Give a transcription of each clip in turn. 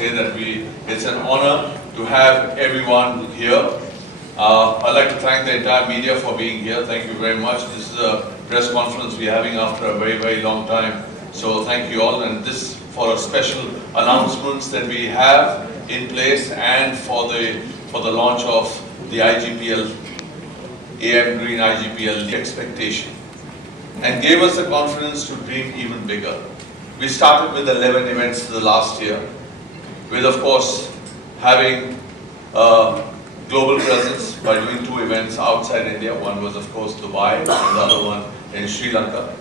say that it's an honor to have everyone here. I'd like to thank the entire media for being here. Thank you very much. This is a press conference we're having after a very, very long time. So thank you all, and this for a special announcements that we have in place and for the launch of the IGPL, AM Green IGPL expectation, and gave us the confidence to dream even bigger. We started with 11 events the last year, with of course having a global presence by doing 2 events outside India. One was of course Dubai and the other one in Sri Lanka.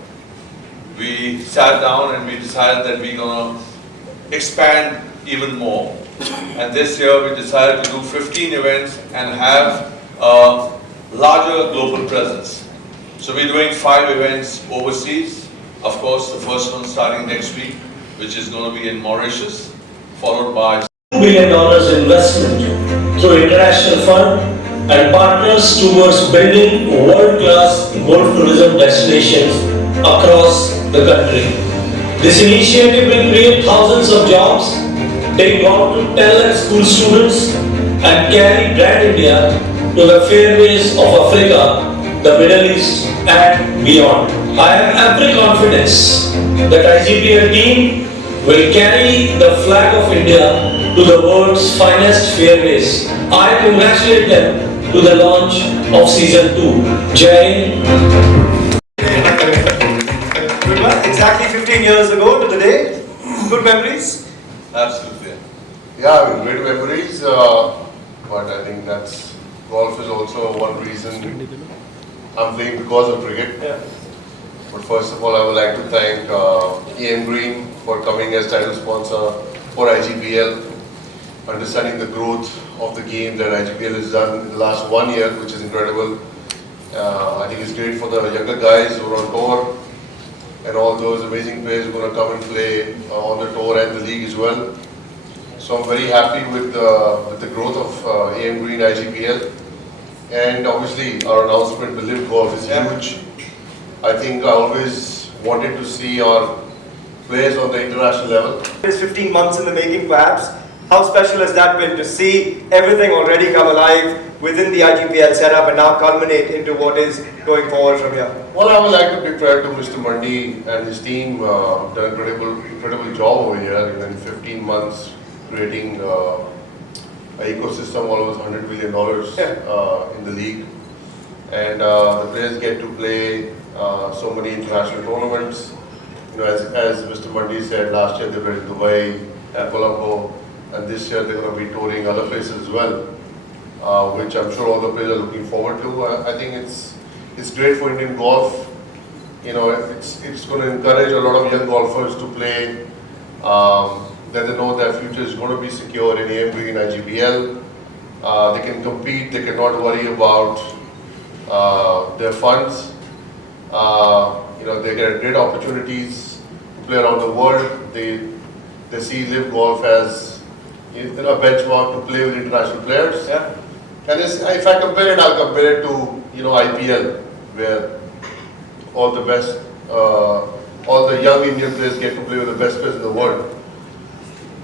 We sat down and we decided that we're going to expand even more. And this year we decided to do 15 events and have a larger global presence. So we're doing 5 events overseas. Of course, the first one starting next week, which is going to be in Mauritius, followed by $2 billion investment through international fund and partners towards building world-class golf tourism destinations across the country. This initiative will create thousands of jobs, take golf to 10 lakh school students, and carry brand India to the fairways of Africa, the Middle East, and beyond. I have every confidence that IGPL team will carry the flag of India to the world's finest fairways. I congratulate them to the launch of season 2. Jai Hind. Exactly 15 years ago to the day. Good memories? absolutely. Yeah, great memories, but I think golf is also one reason I'm playing because of cricket. Yeah. But first of all, I would like to thank AM Green for coming as title sponsor for IGPL, understanding the growth of the game that IGPL has done in the last 1 year, which is incredible. I think it's great for the younger guys who are on tour, and all those amazing players who are going to come and play on the tour and the league as well. So I'm very happy with the growth of AM Green IGPL, and obviously our announcement, the Live Golf, is huge. I think I always wanted to see our players on the international level. It's 15 months in the making perhaps. How special has that been to see everything already come alive within the IGPL setup and now culminate into what is going forward from here? Well, I would like to give credit to Mr. Mandi and his team. Done an incredible job over here in 15 months, creating an ecosystem almost $100 million in the league, and the players get to play so many international tournaments. You know, as Mr. Mandi said, last year they were in Dubai and Colombo, and this year they're going to be touring other places as well, which I'm sure all the players are looking forward to. I think it's great for Indian golf. You know, it's going to encourage a lot of young golfers to play. That they know their future is going to be secure in AM Green IGPL. They can compete. They cannot worry about their funds. You know, they get great opportunities to play around the world. They see Live Golf as a benchmark to play with international players. Yeah. And if I compare it, I'll compare it to IPL, where all the young Indian players get to play with the best players in the world.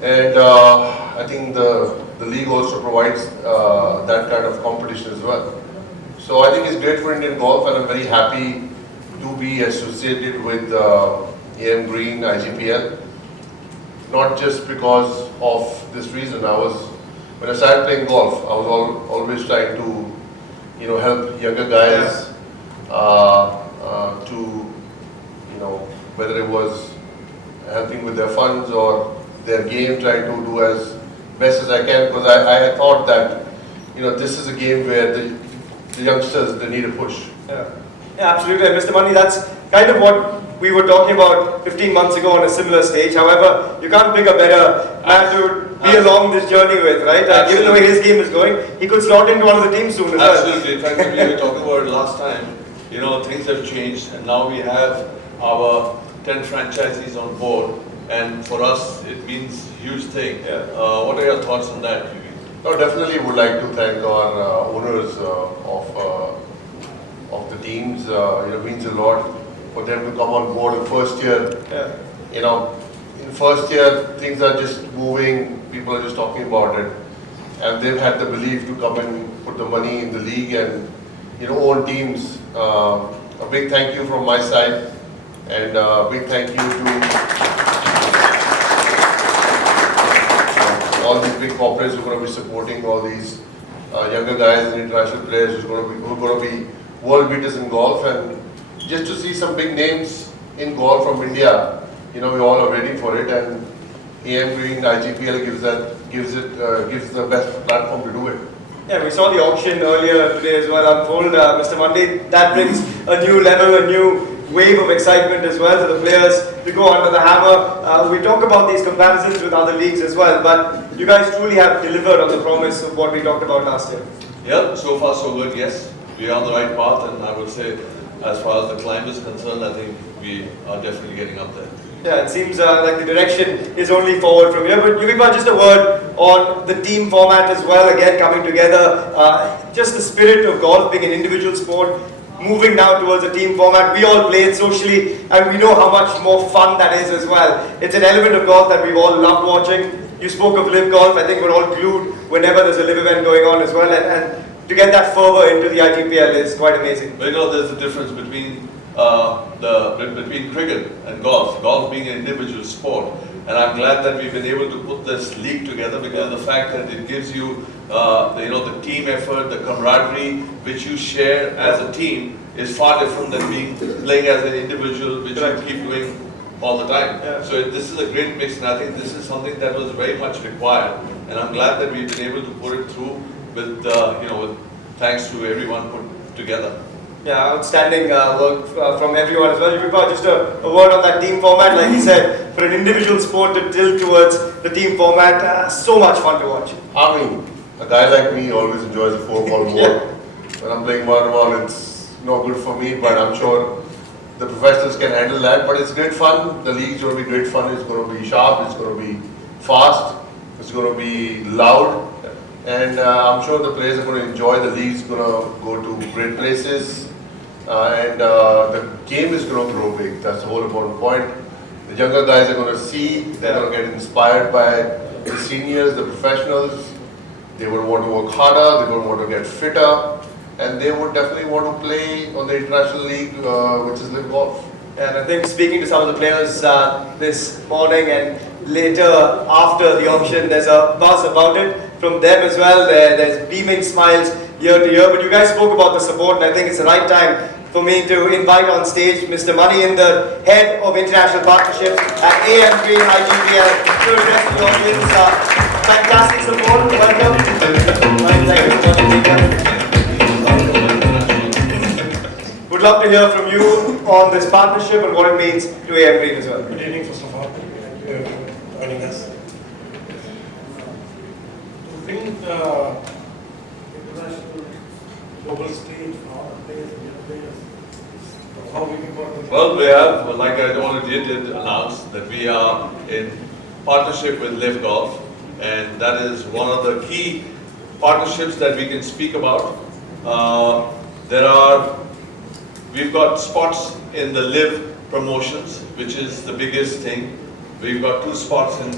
And I think the league also provides that kind of competition as well. So I think it's great for Indian golf, and I'm very happy to be associated with AM Green IGPL. Not just because of this reason. When I started playing golf, I was always trying to, help younger guys to, whether it was helping with their funds or their game, trying to do as best as I can, because I thought that, this is a game where the youngsters, they need a push. Yeah, absolutely. And Mr. Mandi, that's kind of what we were talking about 15 months ago on a similar stage. However, you can't pick a better man to be along this journey with, right? Given the way his game is going, he could slot into one of the teams soon as well. Absolutely. In fact, we were talking about it last time. Things have changed, and now we have our 10 franchisees on board, and for us, it means a huge thing. Yeah. What are your thoughts on that, PV? No, definitely would like to thank our owners of the teams. It means a lot for them to come on board the first year. Yeah. in first year, things are just moving, people are just talking about it. And they've had the belief to come and put the money in the league and, own teams. A big thank you from my side, and a big thank you to all these big corporates who are going to be supporting all these younger guys and international players who are going to be world beaters in golf. And just to see some big names in golf from India, we all are waiting for it, and AM Green IGPL gives the best platform to do it. Yeah, we saw the auction earlier today as well unfold, Mr. Monday. That brings a new level, a new wave of excitement as well to the players to go under the hammer. We talk about these comparisons with other leagues as well, but you guys truly have delivered on the promise of what we talked about last year. Yeah, so far so good, yes. We are on the right path, and I would say as far as the climb is concerned, I think we are definitely getting up there. Yeah, it seems like the direction is only forward from here. But Igpl, just a word on the team format as well, again coming together. Just the spirit of golf being an individual sport, moving now towards a team format. We all play it socially, and we know how much more fun that is as well. It's an element of golf that we've all loved watching. You spoke of live golf. I think we're all glued whenever there's a live event going on as well. And to get that fervor into the IGPL is quite amazing. But there's a difference between between cricket and golf. Golf being an individual sport, and I'm glad that we've been able to put this league together because of the fact that it gives you the team effort, the camaraderie which you share as a team is far different than playing as an individual, which you keep doing all the time. Yeah. So this is a great mix, and I think this is something that was very much required, and I'm glad that we've been able to put it through with with thanks to everyone put together. Yeah, outstanding work from everyone as well. Igpl, just a word on that team format. Like you said, for an individual sport to tilt towards the team format, so much fun to watch. I mean, a guy like me always enjoys a 4-ball more. Yeah. When I'm playing one-on-one, it's not good for me, but I'm sure the professionals can handle that. But it's great fun. The league's going to be great fun. It's going to be sharp. It's going to be fast. It's going to be loud. And I'm sure the players are going to enjoy. The league's going to go to great places. And the game is going to grow big. That's the whole important point. The younger guys are going to see, they're going to get inspired by the seniors, the professionals. They would want to work harder, they would want to get fitter, and they would definitely want to play on the international league, which is live golf. And I think speaking to some of the players this morning and later after the auction, there's a buzz about it from them as well. There's beaming smiles year to year. But you guys spoke about the support, and I think it's the right time for me to invite on stage Mr. Mani, the head of international partnerships at AM Green IGPL, to address the audience. Fantastic support. Welcome. Would love to hear from you on this partnership and what it means to AM Green as well. Good evening, first of all. Thank you for joining us. To bring the international global stage for all the players and young players, how we can work with. Well, we have, like I already did announce, that we are in partnership with Live Golf, and that is one of the key partnerships that we can speak about. We've got spots in the Live promotions, which is the biggest thing. We've got 2 spots in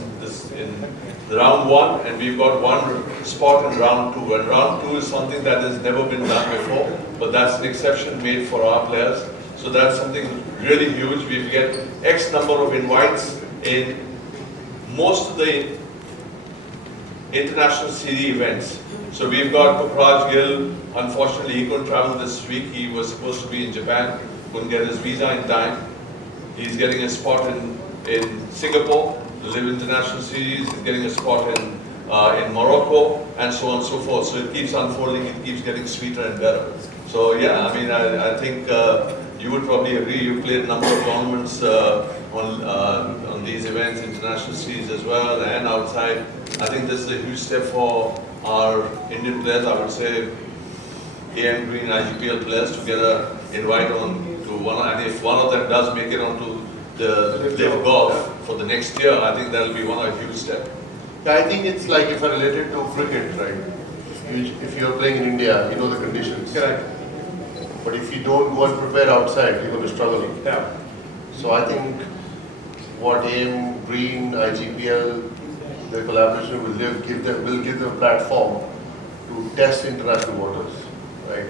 the round 1, and we've got 1 spot in round 2. And round 2 is something that has never been done before, but that's an exception made for our players. So that's something really huge. We get X number of invites in most of the international series events. So we've got Papraj Gill. Unfortunately, he couldn't travel this week. He was supposed to be in Japan, couldn't get his visa in time. He's getting a spot in Singapore, the Live International Series. He's getting a spot in Morocco, and so on and so forth. So it keeps unfolding. It keeps getting sweeter and better. So yeah, I mean, I think you would probably agree. You played a number of tournaments on these events, international series as well, and outside. I think this is a huge step for our Indian players. I would say AM Green IGPL players to get an invite on to one, and if one of them does make it onto the Live Golf for the next year, I think that will be one of a huge step. Yeah, I think it's like if I related to cricket, right? If you're playing in India, you know the conditions. Correct. But if you don't go and prepare outside, you're going to struggle. Yeah. So I think what AM Green, IGPL, the collaboration will give them a platform to test international waters, right?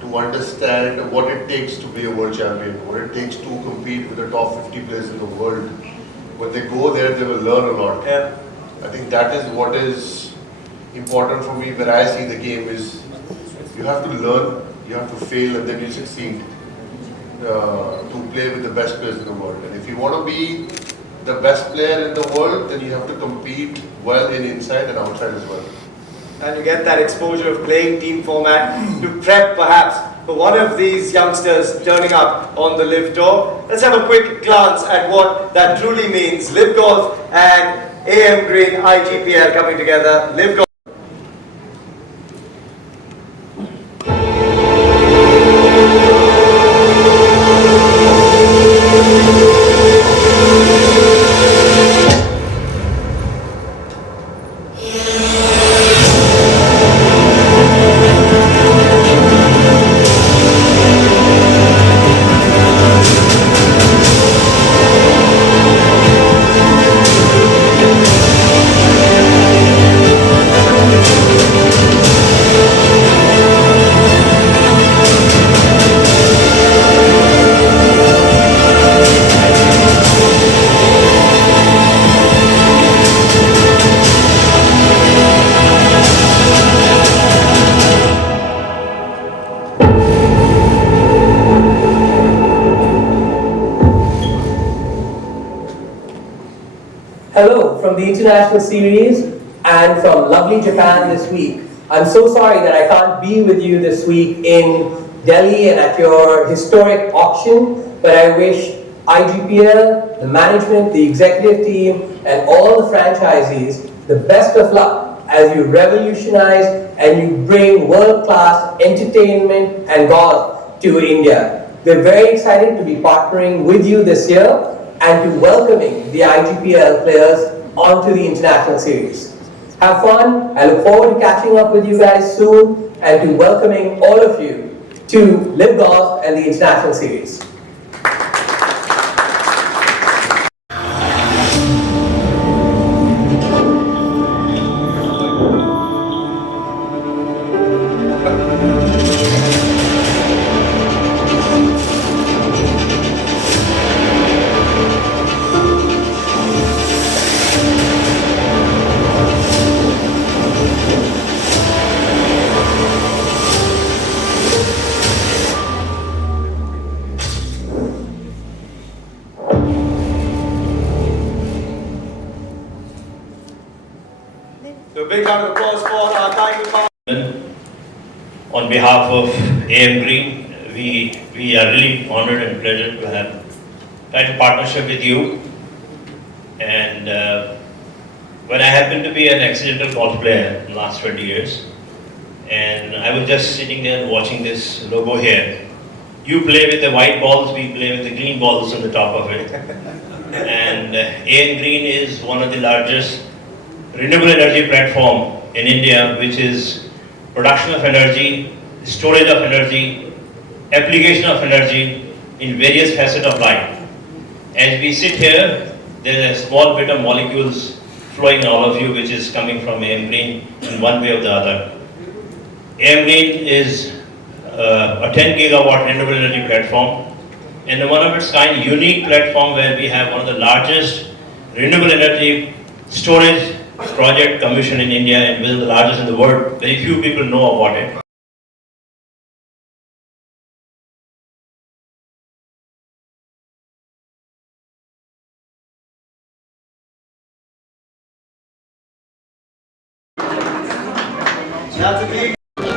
To understand what it takes to be a world champion, what it takes to compete with the top 50 players in the world. When they go there, they will learn a lot. Yeah. I think that is what is important for me when I see the game is you have to learn, you have to fail, and then you succeed to play with the best players in the world. And if you want to be the best player in the world, then you have to compete well in inside and outside as well. And you get that exposure of playing team format to prep perhaps for one of these youngsters turning up on the Live Tour. Let's have a quick glance at what that truly means. Live Golf and AM Green IGPL coming together. Live Golf. Hello from the International Series and from lovely Japan this week. I'm so sorry that I can't be with you this week in Delhi and at your historic auction, but I wish IGPL, the management, the executive team, and all the franchisees the best of luck as you revolutionize and you bring world-class entertainment and golf to India. We're very excited to be partnering with you this year and to welcoming the IGPL players onto the International Series. Have fun. I look forward to catching up with you guys soon and to welcoming all of you to Live Golf and the International Series. So a big round of applause for our title partner. On behalf of AM Green, we are really honored and pleased to have tried a partnership with you. And when I happen to be an accidental golf player in the last 20 years, and I was just sitting there and watching this logo here. You play with the white balls, we play with the green balls on the top of it. And AM Green is one of the largest renewable energy platform in India, which is production of energy, storage of energy, application of energy in various facets of life. As we sit here, there is a small bit of molecules flowing in all of you, which is coming from AM Green in one way or the other. AM Green is a 10 gigawatt renewable energy platform and one of its kind unique platform where we have one of the largest renewable energy storage project commission in India and one of the largest in the world. Very few people know about it.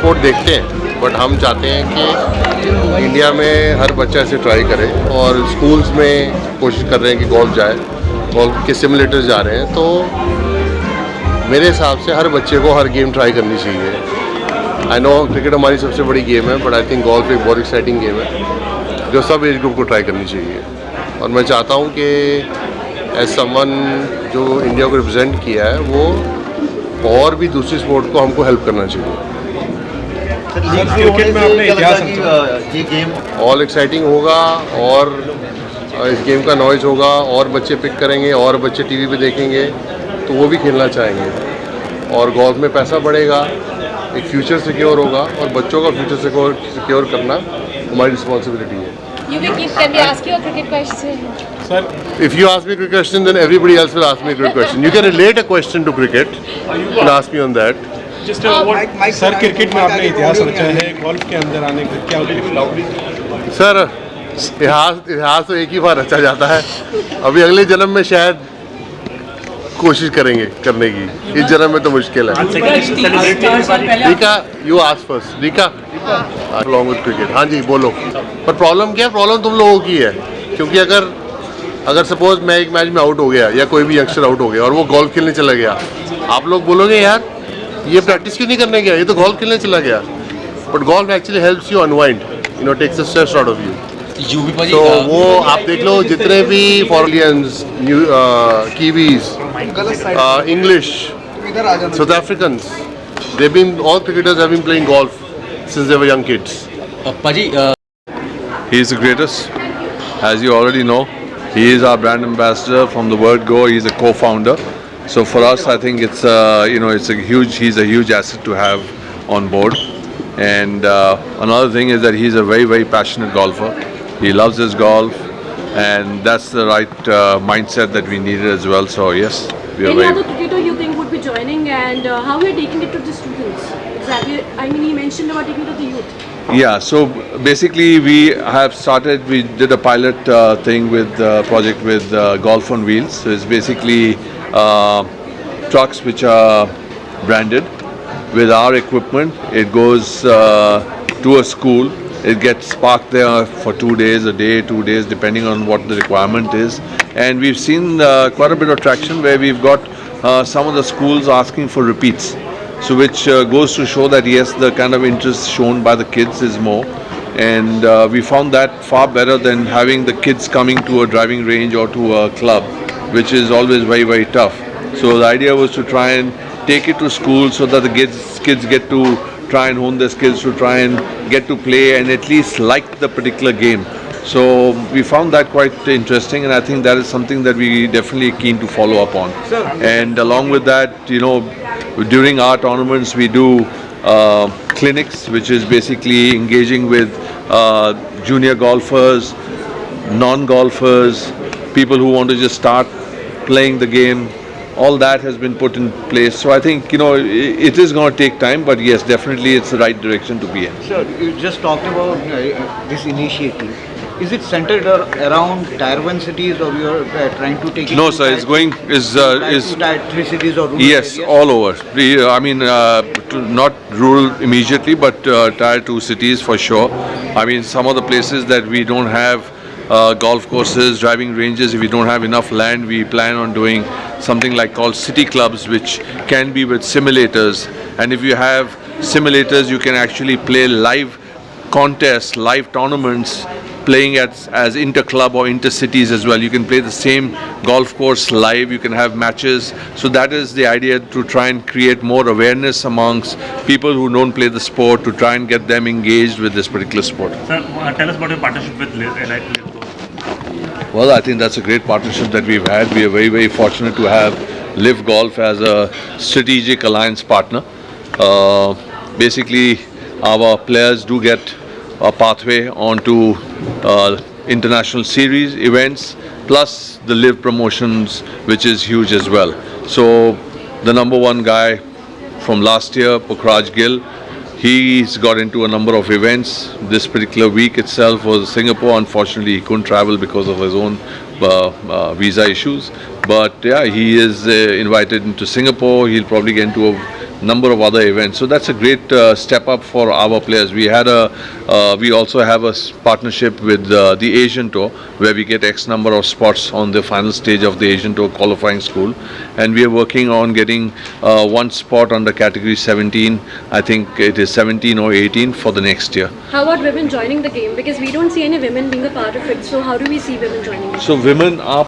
Sport देखते हैं but हम चाहते हैं कि India में हर बच्चा इसे try करे और स्कूल्स में कोशिश कर रहे हैं कि गोल्फ जाए, गोल्फ के सिमुलेटर्स जा रहे हैं। तो मेरे हिसाब से हर बच्चे को हर गेम ट्राई करनी चाहिए। आई नो क्रिकेट हमारी सबसे बड़ी गेम है बट आई थिंक गोल्फ एक बहुत एक्साइटिंग गेम है जो सब एज ग्रुप को ट्राई करनी चाहिए। और मैं चाहता हूँ कि एज समवन जो इंडिया को रिप्रेजेंट किया है वो और भी दूसरी स्पोर्ट को हमको हेल्प करना चाहिए। क्रिकेट में आपने इतिहास ये गेम ऑल एक्साइटिंग होगा और इस गेम का नॉइज़ होगा और बच्चे पिक करेंगे और बच्चे टीवी पे देखेंगे तो वो भी खेलना चाहेंगे और गोल्फ में पैसा बढ़ेगा, एक फ्यूचर सिक्योर होगा और बच्चों का फ्यूचर सिक्योर करना हमारी रिस्पॉन्सिबिलिटी है. Can we ask you a cricket question? Sir, If you ask me a cricket question, then everybody else will ask me a cricket question. You can relate a question to cricket and ask me on that. just what, sir, cricket में आपने इतिहास रचा है, golf के अंदर आने का क्या उद्देश्य? सर इतिहास तो एक ही बार रचा जाता है. अभी अगले जन्म में शायद कोशिश करेंगे करने की. इस जन्म में तो मुश्किल है. Rica, you ask first. Rica, along with cricket. हाँ जी बोलो. पर प्रॉब्लम क्या है? प्रॉब्लम तुम लोगों की है, क्योंकि अगर सपोज मैं एक मैच में आउट हो गया या कोई भी यंगस्टर आउट हो गया और वो गोल्फ खेलने चला गया, आप लोग बोलोगे यार ये प्रैक्टिस क्यों नहीं करने गया, ये तो गोल्फ खेलने चला गया. But golf actually helps you unwind, you know, takes the stress out of you. तो वो आप देख लो जितने भी foreigners, Kiwis, English, South Africans, they been all cricketers have been playing golf since they were young kids. He is the greatest, as you already know. He is our brand ambassador from the word go. He is a co-founder. So for us, I think it's he's a huge asset to have on board. And another thing is that he's a very, very passionate golfer. He loves his golf, and that's the right mindset that we needed as well. So yes, we are Any very. other cricketer you think would be joining, and how we are taking it to the students? Exactly. I mean, he mentioned about taking it to the youth. Yeah, so basically we did a pilot thing with project with Golf on Wheels. So it's basically trucks which are branded with our equipment. It goes to a school. It gets parked there for 2 days, a day, 2 days, depending on what the requirement is. And we've seen quite a bit of traction where we've got some of the schools asking for repeats. So which goes to show that yes, the kind of interest shown by the kids is more, and we found that far better than having the kids coming to a driving range or to a club, which is always very, very tough. So the idea was to try and take it to school so that the kids get to try and hone their skills, to try and get to play and at least like the particular game. So we found that quite interesting, and I think that is something that we definitely keen to follow up on. And along with that, you know, during our tournaments we do clinics, which is basically engaging with junior golfers, non-golfers, people who want to just start playing the game. All that has been put in place. So I think, you know, it is going to take time, but yes, definitely it's the right direction to be in. Sir, you just talked about this initiative. Is it centered around Tier 1 cities, or you are trying to take it No, to sir, it's going Tier 3 cities or rural yes, areas? all over. I mean, not rural immediately, but Tier 2 cities for sure. I mean, some of the places that we don't have golf courses, driving ranges, if we don't have enough land, we plan on doing something like called city clubs, which can be with simulators. And if you have simulators, you can actually play live contests, live tournaments, playing as inter-club or inter-cities as well. You can play the same golf course live, you can have matches. So that is the idea, to try and create more awareness amongst people who don't play the sport, to try and get them engaged with this particular sport. Sir, tell us about your partnership with Live. Well, I think that's a great partnership that we've had. We are very, very fortunate to have Live Golf as a strategic alliance partner. Basically, our players do get a pathway onto international series events, plus the Live promotions, which is huge as well. So the number one guy from last year, Pukhraj Gill, he's got into a number of events. This particular week itself was Singapore. Unfortunately, he couldn't travel because of his own visa issues. But yeah, he is invited into Singapore. He'll probably get into a number of other events. So that's a great step up for our players. We also have a partnership with the Asian Tour, where we get X number of spots on the final stage of the Asian Tour qualifying school, and we are working on getting one spot under category 17. I think it is 17 or 18 for the next year. How about women joining the game? Because we don't see any women being a part of it. So how do we see women joining it? So women are